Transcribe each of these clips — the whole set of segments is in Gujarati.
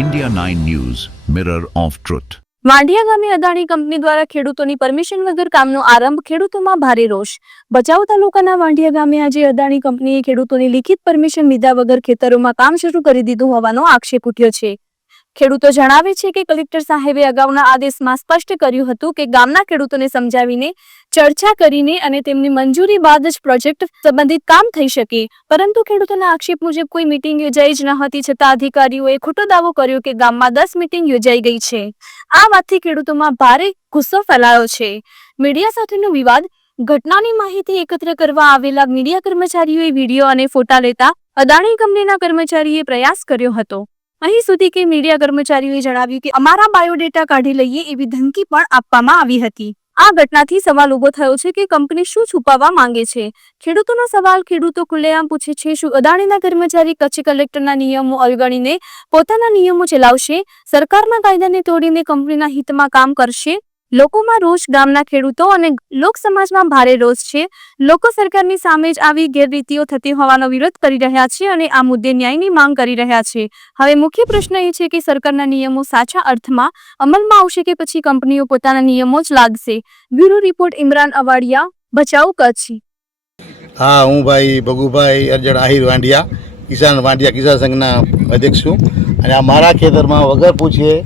India 9 news mirror of truth Vandiya ગામે અદાણી કંપની દ્વારા ખેડૂતોની પરમિશન વગર કામનો આરંભ ખેડૂતોમાં ભારે રોષ. ભચાઉ તાલુકાના વાંડિયા ગામે આજે અદાણી કંપનીએ ખેડૂતોની લિખિત પરમિશન લીધા વગર ખેતરોમાં કામ શરૂ કરી દીધું હોવાનો આક્ષેપ ઉઠ્યો છે. ખેડૂતો જણાવે છે કે કલેક્ટર સાહેબે અગાઉના આદેશમાં સ્પષ્ટ કર્યું હતું કે ગામના ખેડૂતોને સમજાવીને ચર્ચા કરીને અને તેમની મંજૂરી બાદ જ પ્રોજેક્ટ સંબંધિત કામ થઈ શકે. પરંતુ ખેડૂતોના આક્ષેપ મુજબ કોઈ મિટિંગ યોજાઈ જ ન હતી, છતાં અધિકારીઓએ ખોટો દાવો કર્યો કે ગામમાં દસ મિટિંગ યોજાઈ ગઈ છે. આ વાતથી ખેડૂતોમાં ભારે ગુસ્સો ફેલાયો છે. મીડિયા સાથેનો વિવાદ, ઘટનાની માહિતી એકત્ર કરવા આવેલા મીડિયા કર્મચારીઓએ વીડિયો અને ફોટા લેતા અદાણી કંપનીના કર્મચારીએ પ્રયાસ કર્યો હતો. અહીં સુધી કે મીડિયા કર્મચારીઓએ જણાવ્યું કે અમારા બાયોડેટા કાઢી લઈએ એવી ધમકી પણ આપવામાં આવી હતી. આ ઘટનાથી સવાલ ઊભો થયો છે કે કંપની શું છુપાવવા માંગે છે? ખેડૂતોનો સવાલ ખેડૂતો ખુલ્લેઆમ પૂછે છે, શું અદાણીના કર્મચારી કચ્છ કલેક્ટરના નિયમો અવગણીને પોતાના નિયમો ચલાવશે? સરકારના કાયદાને તોડીને કંપનીના હિતમાં કામ કરશે? લોકોમાં રોષ ગામના ખેડૂતો અને લોક સમાજમાં ભારે રોષ છે. લોકો સરકારની સામે જ આવી ગેરરીતિઓ થતી હોવાનો વિરોધ કરી રહ્યા છે અને આ મુદ્દે ન્યાયની માંગ કરી રહ્યા છે. હવે મુખ્ય પ્રશ્ન એ છે કે સરકારના નિયમો સાચા અર્થમાં અમલમાં આવશે કે પછી કંપનીઓ પોતાના નિયમો જ લાગશે બ્યુરો રિપોર્ટ, ઇમરાન અવાડિયા બચાવ કચ્છ. હા, હું ભાઈ ભગુભાઈ અરજણ આહિર વાંડિયા કિસાન વાંડિયા કિસાન સંઘના અધ્યક્ષ છું. અને આ મારા ખેતરમાં વગર પૂછીએ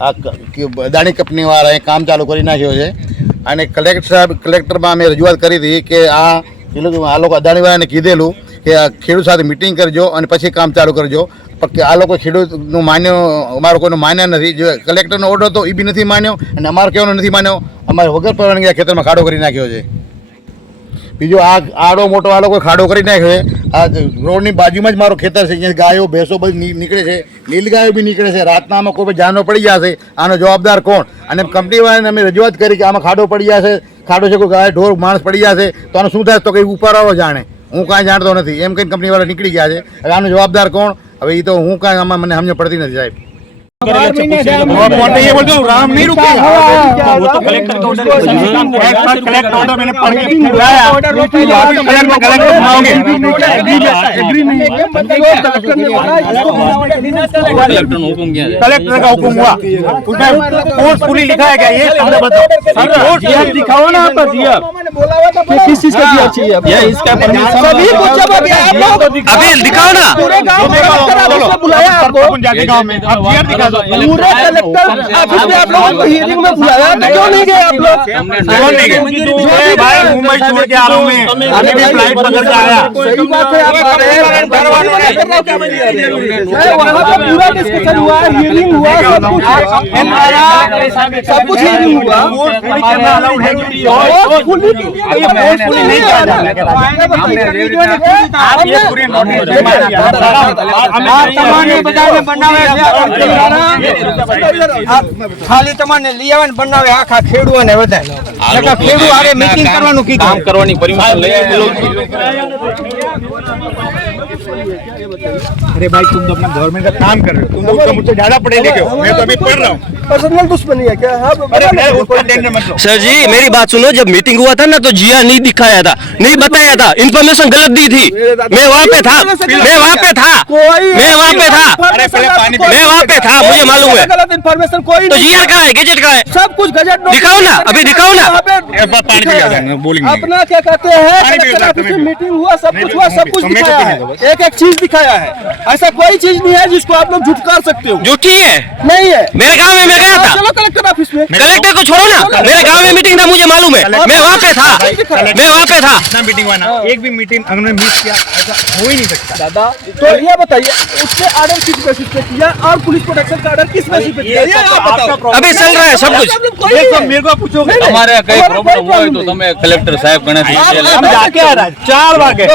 આ કે અદાણી કંપનીવાળાએ કામ ચાલુ કરી નાખ્યો છે. અને કલેક્ટર સાહેબ કલેક્ટરમાં અમે રજૂઆત કરી હતી કે આ આ લોકો અદાણીવાળાને કીધેલું કે આ ખેડૂત સાથે મિટિંગ કરજો અને પછી કામ ચાલુ કરજો. પણ આ લોકો ખેડૂતનું માન્યો અમારો કોઈનો માન્યા નથી. જો કલેક્ટરનો ઓર્ડર તો એ બી નથી માન્યો અને અમારો કહેવાનો નથી માન્યો. અમારે વગર પરવાનગી ખેતરમાં ખાડો કરી નાખ્યો છે. બીજો આ આડો મોટો આ લોકો ખાડો કરી નાખ્યો આ રોડની બાજુમાં જ મારો ખેતર છે. અહીંયા ગાયો, ભેંસો બધી નીકળે છે. નીલ ગાયો બી નીકળે છે. રાતના આમાં કોઈ જાનો પડી જશે આનો જવાબદાર કોણ? અને કંપનીવાળાને અમે રજૂઆત કરી કે આમાં ખાડો પડી જશે ખાડો છે કોઈ ગાય, ઢોર માણસ પડી જશે તો આનું શું થાય? તો કંઈ ઉપરવાળો જાણે. હું કાંઈ જાણતો નથી. એમ કંઈ કંપનીવાળા નીકળી ગયા છે. હવે આનો જવાબદાર કોણ? હવે એ તો હું કાંઈ આમાં મને સમજ પડતી નથી સાહેબ. कलेक्टर कलेक्टर का हुक्म हुआ उसमें पूरी लिखा है क्या ये बताओ दिखाओ ना आपका दिया किस चीज़ का दिया चाहिए इसका अभी दिखाओ ना में बुलाया आपको जाके गाँव में आप जीएफ दिखा दो पूरे कलेक्टर ऑफ़िस में आप लोगों को हियरिंग में बुलाया तो क्यों नहीं गए आप लोग क्यों नहीं गए जो भाई मुंबई छोड़ के आ रहा हूँ मैं अभी भी फ़्लाइट पकड़ के आया सही बात है आप आ रहे हैं वहाँ पे पूरा डिस्कशन हुआ हियरिंग हुआ सब कुछ सब कुछ हियरिंग हुआ forcefully नहीं आ रहा आप ये पूरे नोटिस ખાલી તમને લઈ આવે બનાવે આખા ખેડૂઓને બધા ખેડૂ આરે મીટિંગ કરવાનું કીધું કામ કરવાની પરિમાણ લઈ अरे भाई तुम तो अपना गवर्नमेंट का काम कर रहे हो। तुम लोग तो मुझसे ज़्यादा पढ़े लिखे हो। मैं तो अभी पढ़ रहा हूँ। पर्सनल दुश्मनी है क्या? हाँ अरे मैं उसका टेंशन मत लो सर जी मेरी बात सुनो जब मीटिंग हुआ था ना तो जिया नहीं दिखाया था नहीं बताया था। इन्फॉर्मेशन गलत दी थी। मैं वहाँ पे था। मैं वहाँ पे था। मैं वहाँ पे था। अरे पहले पानी पी- मैं वहाँ पे था मुझे मालूम है। गलत इन्फॉर्मेशन कोई तो जीआर कहाँ है? गैजेट कहाँ है? सब कुछ गजट दिखाओ ना, अभी दिखाओ ना। अपना क्या कहते हैं? मीटिंग हुआ सब कुछ हुआ सब कुछ तो दिखाया है। एक एक चीज दिखाया है ऐसा कोई चीज नहीं है जिसको आप लोग झूठ कर सकते हो झूठी है नहीं है मेरे गांव में मैं गया था चलो कलेक्टर ऑफिस में कलेक्टर को छोड़ो ना मेरे गांव में मीटिंग था मुझे मालूम है मैं वहाँ पे था मैं वहाँ पे था इतना मीटिंग हुआ ना एक भी मीटिंग अगर मिस किया ऐसा हो ही नहीं सकता दादा तो ये बताइए उसने ऑर्डर किस बेसिस पे किया और पुलिस प्रोटेक्शन का ऑर्डर किस बेसिस पे किया ये आप बताओ अभी चल रहा है सब कुछ आप लोग कोई ये नहीं सब है। मेरे को पूछोगे नहीं, नहीं, તમારે કઈ हमारा પ્રોબ્લેમ कोई હોય problem તો नहीं। તમે કલેક્ટર સાહેબ ગણેશ हम जाके आ रहा है चार वागे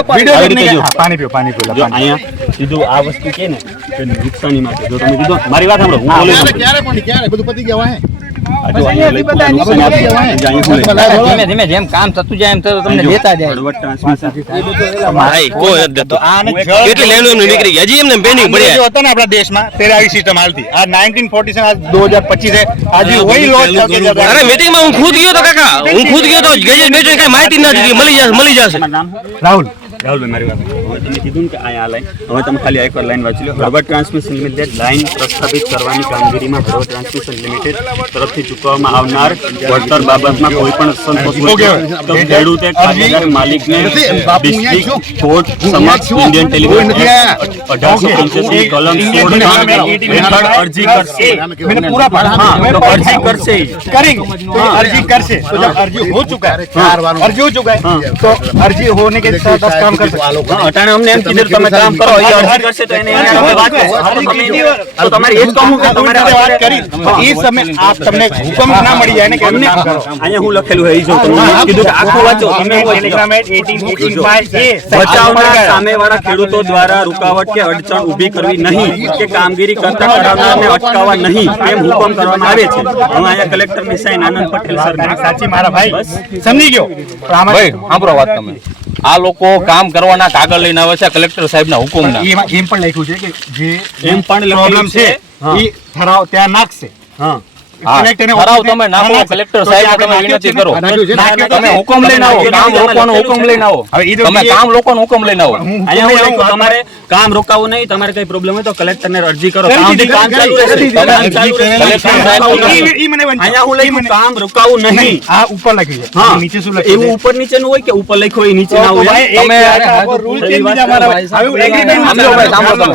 જો અહીંયા સીધું આ વસ્તુ કે ને કે નુકસાની માટે. જો તમે કીધું મારી વાત સાંભળો હું બોલી ક્યારે પણ ક્યારે? બધું પતી ગયા હે ધીમે ધીમે હતો ને આપણા દેશમાં ત્યારે આવી સિસ્ટમ હાલતી આ નાઇન્ટીન ફોર્ટી સેવન દો હજાર પચીસ આજે વહી લોસ હું ખુદ ગયો તો કાકા હું ખુદ ગયો તો ગેજેટ બેચો કઈ માહિતી ના મળી જશે. મળી જશે રાહુલ. રાહુલભાઈ મારી વાત હવે તમે કીધું ને કે અહીંયા આ લાઈન હવે તમે ખાલી આ એકવાર લાઈન વાંચી લો હળવદ ટ્રાન્સમિશન લિમિટેડ લાઈન પ્રસ્થાપિત કરવાની કામગીરીમાં હળવદ ટ્રાન્સમિશન લિમિટેડ તરફથી ચૂકવવામાં આવનાર વળતર બાબતમાં કોઈ પણ સંતોષ હોય તો ખેડૂતે ખાતેદાર માલિકને ડિસ્ટ્રિક્ટ કોર્ટ સમક્ષ ઇન્ડિયન ટેલિગ્રામ એક્ટ અઢારસો પંચ્યાસી કલમ સોળ હેઠળ અરજી કરશે मैंने पूरा पढ़ा हाँ, तो अर्जी करसे ही। करेंगे तो हाँ। अर्जी कर से तो जब अर्जी हो चुका है चार बार अर्जी हो चुका है तो अर्जी होने के साथ आप काम સામેવાળા ખેડૂતો દ્વારા રૂકાવટ કે અડચણ ઊભી કરવી નહીં કે કામગીરી કરતા કરાવનારને અટકાવવા નહીં એમ હુકમ કરવામાં આવે છે. હું અહીંયા કલેક્ટરની આનંદ પટેલ સાચી મારા ભાઈ. સમજી ગયો. આમાં સાંભળો વાત તમે. આ લોકો કામ કરવાના કાગળ લઈને આવે છે કલેક્ટર સાહેબના હુકમના. એમાં એમ પણ લખ્યું છે કે જે એમ પણ પ્રોબ્લેમ છે એ ઠરાવ ત્યાં નાખશે. હા. હા, કલેક્ટરને ઠરાવ ઓફિસને તમે નાખો, કલેક્ટર તો તમે વિનંતી કરો. નાખ્યો છે ને? નાખ્યો છે. તમે હુકમ લઈને આવો કામ રોકવાનો હુકમ લઈને આવો હવે એ તો તમે કામ રોકવાનો હુકમ લઈને આવો અહીંયા હું તમારે કામ રોકાવું નહીં તમારે કઈ પ્રોબ્લેમ હોય તો કલેક્ટરને અરજી કરો કામ કામ ચાલુ રહેશે. દીધી, કામ કરી ચાલુ દીધી. રહેશે. કલેક્ટર સાહેબ કામ ઈ- ઈ મને વંચાય. અહીંયા હું ઈ કામ રોકાવું નહીં નહીં, આ ઉપર લખ્યું છે હા નીચે શું લખ્યું છે? ઉપર નીચેનું હોય કે ઉપર લખ્યું હોય નીચે ના હોય તમે- બીજા મારા. સાંભળો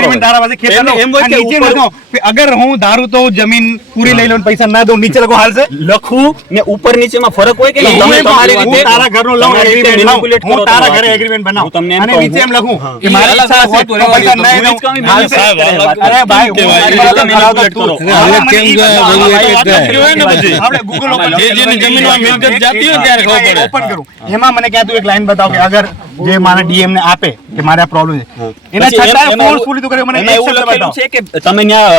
તમે. તારા પાસે ખેતર એમ- હોય કે અગર હું ધારું તો જમીન પૂરી લઈ લઉં પૈસા ના દઉં નીચે લખો હાલશે લખું ને ઉપર નીચેમાં ફરક હોય કે તમે તમારી રીતે તારા ઘરનો લઉં, એગ્રીમેન્ટ કરો તારા ઘરે એગ્રીમેન્ટ બનાવું. તમને અને નીચે એમ લખું કે મારા ઈચ્છા અલગ તો પૈસા ના દઉં. અરે ભાઈ, હું manipulate કરો. હવે કેમ છે. બધી. આપણે ગૂગલ ઓપન જે જેની જમીનમાં મિલકત જાતી હોય ત્યારે ખબર પડે. ઓપન કરું એમાં મને ક્યાં તું એક લાઈન બતાવ કે અગર જે મારા ડીએમ ને આપે કે મારે આ પ્રોબ્લેમ છે. એના છતાં ફોર્સફુલી તો કરે મને એવું લખેલું છે કે તમે ત્યાં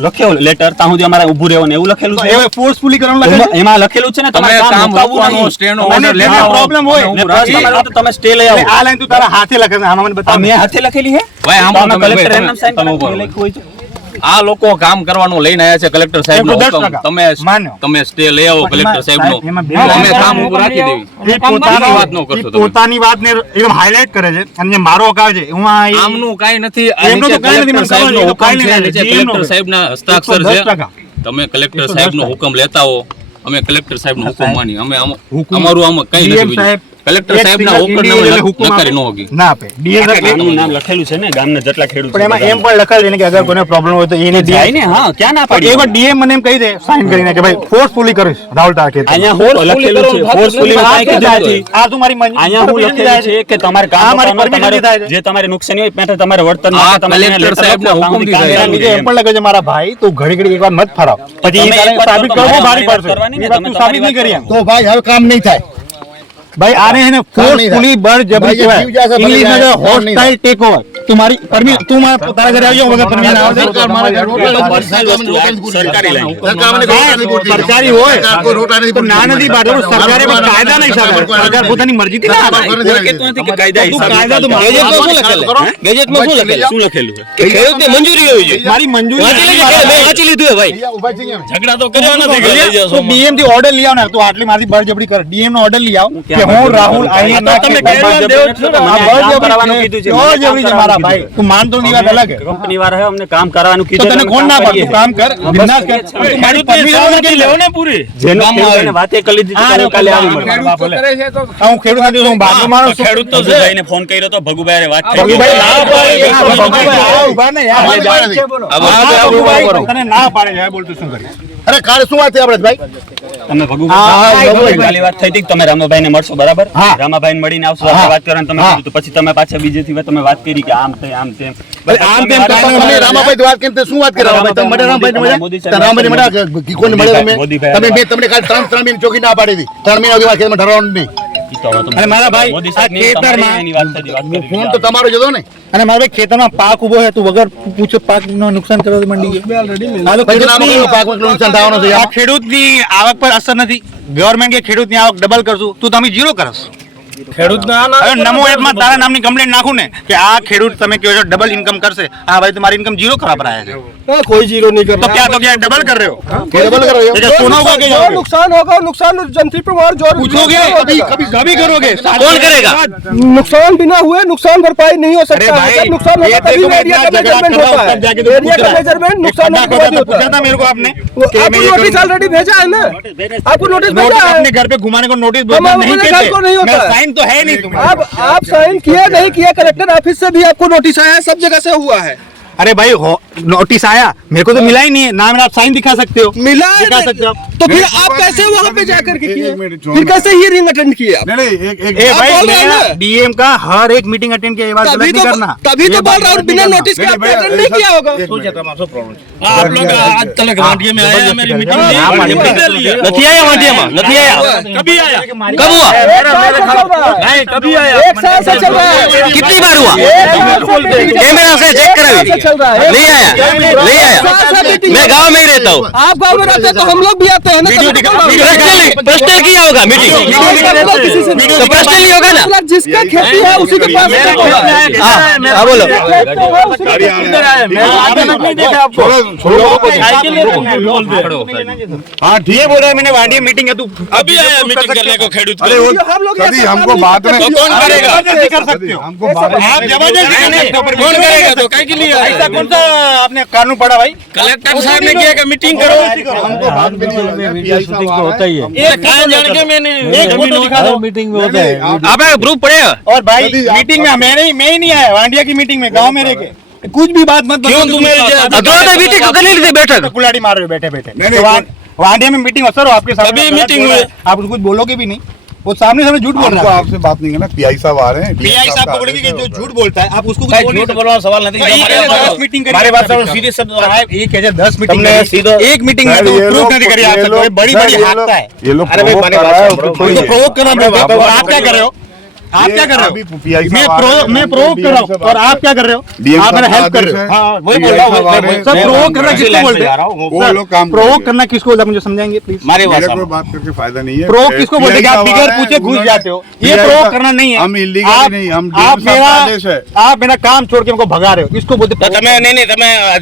લખ્યો લેટર ત્યાં સુધી અમારે ઊભું રહેવાનું એવું લખેલું છે? એ ફોર્સફુલી કરવાનું લખેલું એમાં- લખેલું છે ને તમે તમારે કામ રોકવાનો સ્ટેનો અને ઓર્ડર લેટર લેવાનો problem હોય. ને પછી તો તમે સ્ટે લઈ આવો. આ લાઈન તું તારા હાથે લખે છે આમાં મને બતાવ. મેં હાથે લખેલી હે? ભાઈ, આમ કલેક્ટર એમ સાઈન. લખ્યું હોય છે. આ લોકો કામ કરવાનું લઈને આવ્યા છે કલેક્ટર સાહેબ નો હુકમ. તમે. તમે સ્ટે લઈ આવો કલેક્ટર સાહેબ નો લાઈન કામ ઉભું રાખી દેવી. પોતાની વાત નો કરશો. પોતાની વાતને એકદમ હાઇલાઇટ કરે છે અને જે મારો હક છે હું આમનું કાઈ નથી. સાહેબ એમનું તો કાંઈ નથી, ખબર છે, હુકમ છે નો કલેક્ટર સાહેબ ના હસ્તાક્ષર છે. તમે કલેક્ટર સાહેબ નો હુકમ લેતા હો. અમે કલેક્ટર સાહેબનો હુકમ માની અમે અમારું આમાં કઈ નથી સાહેબ. કલેક્ટર સાહેબના હુકમ નકારી ન હોગી. ના આપે. સાહેબ નામ લખેલું છે ને ગામના જેટલા ખેડૂત પણ એમાં એમ પણ લખાયેલું છે ને કે અગર કોઈને પ્રોબ્લેમ હોય તો એને જાય ને હા ક્યાં ના પાડી એકવાર ડીએમ મને એમ કહી દે સાઇન કરીને કે ભાઈ ફોર્સફુલી કરીશ રાહુલ તારા અહીંયા હું લખેલું છે કીધું આ તો મારી મંજૂરી અહીંયા હું લખેલું છે કે તમારે કામ તમારે થાય જે તમારે નુકસાની હોય પેટે તમારે વર્તન આ કલેક્ટર સાહેબના લખો, હુકમથી કામ થાય. નીચે એમ પણ લખે છે મારા ભાઈ તું ઘડી ઘડી એકવાર મત ફરાવ પછી સાબિત કરવો ભારી પડશે. સાબિત નહીં કરી તો ભાઈ હવે કામ નહીં થાય. ભાઈ આને એને ફોર્સફુલી બળજબરી કહેવાય. ઇંગ્લિશમાં કહે હોસ્ટાઇલ ટેક ઓવર તું મારી પરમિ તું મારા તારા ઘરે આવજો વગર પરમિશન આવે છે? સરકાર હોય. તો ના. નથી પાડતો. સરકારે પણ કાયદા નહીં સાહેબ સરકાર પોતાની મરજીથી ના કાયદા તું તો. ગેજેટમાં શું લખેલું શું લખેલું કે ખેડૂતને મંજૂરી હોવી જોઈએ મારી મંજૂરી વાંચી લીધું હે ભાઈ? ઝઘડા તો કર્યા નથી તો ડીએમથી ઓર્ડર લઈ આવ ને. તું આટલી મારી બળજબરી કર. ડીએમ નો ઓર્ડર લઈ આવ. હું રાહુલ અહીં આ તો તમે guideline દેવો છો આ કામ કરવાનું કીધું છે, મને કામ છે મારા ભાઈ. તું માનતો નહીં વાત અલગ કંપની વાળા હે અમને કામ કરવાનું તો કીધું તને કોણ ના પાડતું? કામ કર બિંદાસ કર. તું મારી પરમિશન નથી લેવો ને પૂરી? જેનો ખેડૂતોને વાતે કરી દીધી આ તો કાલે આવી. તો કરે છે તો હું ખેડૂત નથી હું બહારનો માણસ છું. ખેડૂત તો ભગુભાઈને ફોન કર્યો તો ભગુભાઈએ વાત થઈ ભગુભાઈ ના પાડે. ભગુભાઈ આ ઊભા ને યાર ભગુભાઈ, ઊભા કરો. તને ના પાડે છે બોલ તું શું કરીશ અરે કાલે શું વાત છે આપણે ભાઈ? તમે ભગુભાઈ ભગુભાઈ. વાત થઈ હતી તમે રામાભાઈને મળશો બરાબર. રામાભાઈને મળીને આવશો આપણે વાત કરવાની તમે કીધું પછી તમે પાછા બીજેથી થી તમે વાત કરી કે આમ તે આમ તેમ. આમ તેમ તમે રામાભાઈ વાત કેમ શું વાત કરી? તમે મળ્યા રામાભાઈ મોદી મળ્યા? રામાભાઈ મળ્યા? ગીકોને મળ્યા તમે તમે મેં તમને કાલે ત્રણ ત્રણ મહિને ચોકી ના પાડી હતી. ત્રણ મહિના ઠરવાનું નહીં. અને મારા ભાઈ, આ ખેતરમાં- એની વાત થતી, વાત કરી. ફોન તો તમારો જ ને. અને મારા ભાઈ ખેતરમાં પાક ઊભો છે તું વગર પૂછે પાક નો નુકસાન કરવા તો મંડી ગયો. કેટલું નુકસાન થવાનું છે આ ખેડૂતની આવક પર અસર નથી. ગવર્મેન્ટ કે ખેડૂતની આવક ડબલ કરશું. તું તમે જીરો કરસ હવે નમો એપમાં તારા નામની કમ્પ્લેન્ટ નાખું ને કે આ ખેડૂત તમે કહો છો ડબલ ઇન્કમ કરશે હા ભાઈ તમારી ઇન્કમ जीरो खराब रहा है हाँ, कोई जीरो नहीं कर तो क्या तो क्या डबल कर रहे हो डबल कर रहे हो जो सुनो होगा कि जो जाओगे? नुकसान होगा नुकसान जंत्री प्रमाण जो पूछोगे कभी कभी कभी करोगे कौन करेगा नुकसान बिना हुए नुकसान भरपाई नहीं हो अरे सकता भाई जब नुकसान होगा ये तभी देखो मैं एरिया इतना का झगड़ा मेजरमेंट कर रहा हूँ, होता तब जाके है तो एरिया पूछ का रहा है। मेजरमेंट नुकसान खड्डा होने के खोदा बाद तो पूछा होता था है मेरे को आपने वो कि मैं आपको ये नोटिस करूँ। ऑलरेडी भेजा है ना आपको नोटिस नोटिस भेजा अपने है घर पे घुमाने को नोटिस हम बोलते अपने नहीं घर को नहीं कहते होता है। साइन तो है नहीं तुम्हारे अब आप साइन किया नहीं किया कलेक्टर ऑफ़िस से भी आपको नोटिस आया है सब जगह से हुआ है। अरे भाई नोटिस आया? मेरे को तो मिला ही नहीं है। ना मेरा आप साइन दिखा सकते हो। मिला दिखा सकते हो। तो फिर आप कैसे वहाँ पे जाकर के किए फिर कैसे ये रिंग अटेंड किए आप डीएम का हर एक मीटिंग अटेंड किया तो तभी तो तभी तो बोल रहा हूँ बिना नोटिस के अटेंड नहीं किया होगा। आप लोग आज कल घाटिया में आया मेरी मीटिंग नहीं आया घाटिया में नहीं आया? कभी आया? कब हुआ? नहीं कभी आया? कितनी बार हुआ? कैमरा से चेक करा नहीं आया। नहीं आया मैं गाँव में ही रहता हूँ। आप गाँव में रहते तो हम लोग भी आते है तो तो किया होगा मीटिंग। तो प्रश्न नहीं होगा ना। जिसका खेती हाँ, हाँ, है उसी के पास बोलो। हाँ ठीक है बोल। रहा है मैंने वाडी मीटिंग है तू अभी आया मीटिंग करने को खेडूत अरे सभी हमको बात में कौन करेगा? कर सकते हो। आप ज़बरदस्ती कौन करेगा तो? कह के लिए ऐसा कौन सा आपने कानून पढ़ा भाई? कलेक्टर साहब ने किया मीटिंग करो? हमको बात भी होता है। ये कहाँ जान के मैंने एक फ़ोटो दिखा दो। नहीं, नहीं, आप- अबे प्रूफ पड़ेगा और भाई मीटिंग में मैं नहीं मैं ही नहीं आया वांडिया की मीटिंग में गाँव में रह के। कुछ भी बात मत क्यों तुम मेरे बीटी मीटिंग को गली से बैठक कुलाड़ी मार रहे हो बैठे बैठे। तो वांडिया में मीटिंग हो सर आपके साथ अभी मीटिंग है। हुई। आप कुछ बोलोगे भी नहीं। वो सामने सामने झूठ बोल हमको रहा है आपसे बात नहीं करना पीआई साहब आ रहे हैं पीआई साहब का पकड़ेंगे कि आदेश जो है। झूठ बोलता है आप उसको कुछ बोल नहीं सकते। बोलवा सवाल नहीं भाई, ये दस मीटिंग करी हमारे बात आपने। सब सीधे शब्द साहब एक है दस मीटिंग तुमने करी। सीधो- एक मीटिंग में सर, तो ये प्रूफ लोग- नहीं करी आप ये सकते लोग- बड़ी सर, बड़ी ये हाकता लोग- है ये लोग अरे भाई, provoke माने कर रहा है, बात उसको सुनो, उसको छोड़िए। प्रोवोक करना हमें पड़ता है वापस और आप क्या कर रहे हो आप क्या कर रहे हो? मैं प्रो मैं प्रोवोक कर रहा हूँ। और आप क्या कर रहे हो? आप मेरा हेल्प कर रहे हो। हाँ, वही बोल रहा हूँ सर प्रोवोक करना किसको बोलते हैं? प्रोवोक करना किसको मुझे समझाएँगे प्लीज़ हमारे बात करके फ़ायदा नहीं है। प्रोवोक किसको बोलते हैं? आप बिगैर पूछे घुस जाते हो। ये प्रोवोक करना नहीं है। हम इलीगल नहीं हम आप मेरा आप मेरा काम छोड़ के हमको भगा रहे हो। इसको बोलते तो नहीं नहीं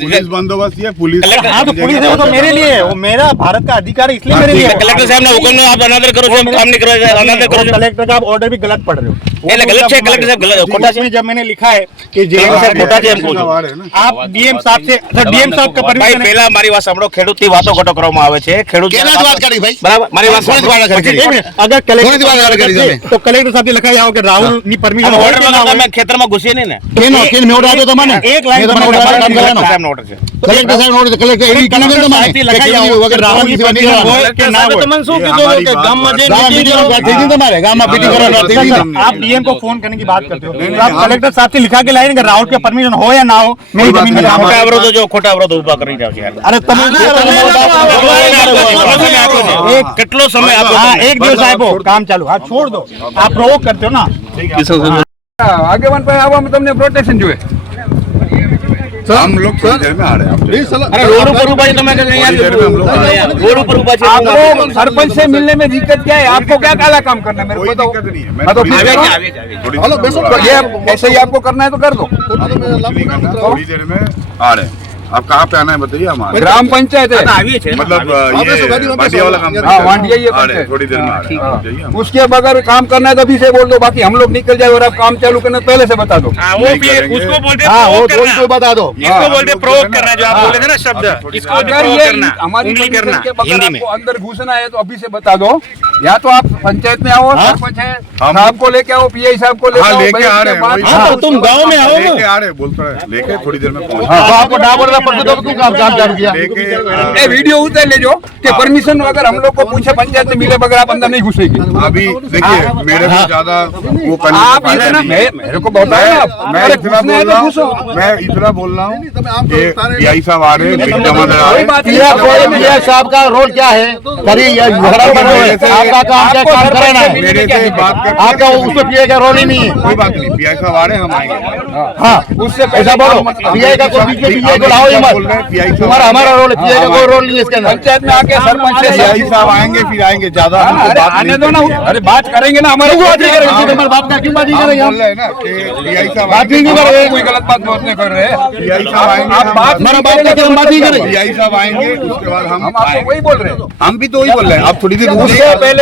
पुलिस बंदोबस्त है पुलिस हाँ तो पुलिस है वो तो मेरे लिए है। वो मेरा भारत का अधिकार है इसलिए मेरे लिए कलेक्टर साहब ने हुक्म आप अनादर करो काम नहीं करो अनादर करो कलेक्टर का आप ऑर्डर भी गलत पढ़ रहे हो એટલે ગલત છે કલેક્ટર સાહેબ ગલત ખોટા છે उसमें जब मैंने लिखा है कि जे કલેક્ટર સાહેબ ખોટા છે એમ કહું साहब છું आ रहे हैं ना आप डीएम साहब से सर डीएम साहब का ભાઈ परमिशन પહેલા મારી વાત સાંભળો ખેડૂતની વાતો ઘટો કરવામાં આવે છે ખેડૂત કેના જ વાત કરી ભાઈ? બરાબર મારી વાત કોની સાંભળો. વાત કરી? એક મિનિટ, અગર કલેક્ટર સાહેબ કરી છે, તો કલેક્ટર સાહેબ લખાઈ આવો કે રાહુલ ની પરમિશન આમ હોય order કે ના માં હોય? તમે ખેતરમાં ઘૂસીએ નહીં ને કેનો કેનો મેં order આપ્યો તમને એક લાઈન તમને order આપ્યો, કામ કરવાનો. સાહેબનો order છે કલેક્ટર સાહેબ order કલેક્ટર એવી કલેક્ટર સાહેબથી લખાઈ આવો વગર રાહુલની પરમિશન હોય કે ના હોય તમને શું ये કીધું हमारी કે बात ગામમાં है। જઈને गाँव meeting मीटिंग કરો? बात थी तुम्हारे गाँव में मीटिंग करो नहीं, नहीं, नहीं, आप नहीं, डीएम को फोन करने की बात करते हो नहीं, तो आप हम- कलेक्टर साहब से लिखा के लाए कि राहुल के परमिशन हो या ना हो मेरी कोई बात जमीन में नहीं, काम ખોટા है। અવરોધો જો ખોટા અવરોધો ઉભા કરી રહ્યા છે યાર. અરે તમે એક કેટલો સમય આપો हाँ તમે? एक दिवस आए काम चालू हाँ छोड़ दो आप प्रोवोक करते हो ना આગેવાન પાસે આવવામાં તમને પ્રોટેક્શન જોઈએ हम लोग रोड ऊपर रोड ऊपर सरपंच से मिलने में दिक्कत क्या है आपको क्या काला काम करना है मेरे को तो ये ऐसे ही आपको करना है तो कर दो थोड़ी देर में आ रहे हैं आप कहाँ पे आना है बताइए हमारे ग्राम पंचायत है मतलब ये थोड़ी देर में उसके बगैर काम करना है तो अभी से बोल दो बाकी हम लोग निकल जाए और आप काम चालू करना पहले से बता दो उसको बोलते हैं बता दो इसको बोलते प्रयोग करना जो आप बोले थे ना शब्द इसको हमारी करना हिंदी में अंदर घुसना है तो अभी से बता दो या तो आप पंचायत में आओ सरपंच है साहब को लेके आओ पीआई साहब को लेके हाँ आओ लेके आ रहे हैं करो, हाँ, तो तुम गाँव में आओ लेके आ रहे हैं बोलते रहे लेके थोड़ी देर में पहुँच तो आपको डाबर पड़ता तो क्यों काम काम किया लेके ए वीडियो उतार ले जो कि परमिशन अगर हम लोग को पूछे पंचायत में मिले बगैर आप अंदर नहीं घुसेगी। अभी देखिए मेरे को ज़्यादा वो करने आप इतना है। मेरे को बताओ ना आप। मैं इतना बोल तो रहा। हूँ मैं इतना बोल रहा हूँ कि पीआई साहब आ रहे हैं कोई बात नहीं पीएम साहब का रोल क्या है? करिए ये झगड़ा कर रहे हैं आप का काम क्या काम कराना है। कर आपका उसको पीए का रोल ही नहीं है। कोई बात नहीं पीआई साहब आ रहे हैं हम आएँगे। हाँ। उससे ऐसा बोलो पीए का कोई बीच में को लाओ ही रहे हैं, मत तुम्हारा हमारा रोल है का कोई रोल नहीं है इसके अंदर। पंचायत में आके सरपंच से पीआई साहब आएँगे फिर आएँगे ज़्यादा आने दो ना अरे बात करेंगे ना हमारे बाप का क्यों बात नहीं करेंगे हम रहे हैं पीआई साहब बात नहीं करेंगे। कोई गलत बात बात नहीं कर रहे हैं। पीआई साहब आएँगे आप बात हमारा बाप का हम बात नहीं करेंगे? पीआई साहब आएँगे उसके बाद हम वही बोल रहे हैं। हम भी तो वही बोल रहे हैं आप थोड़ी देर। उससे पहले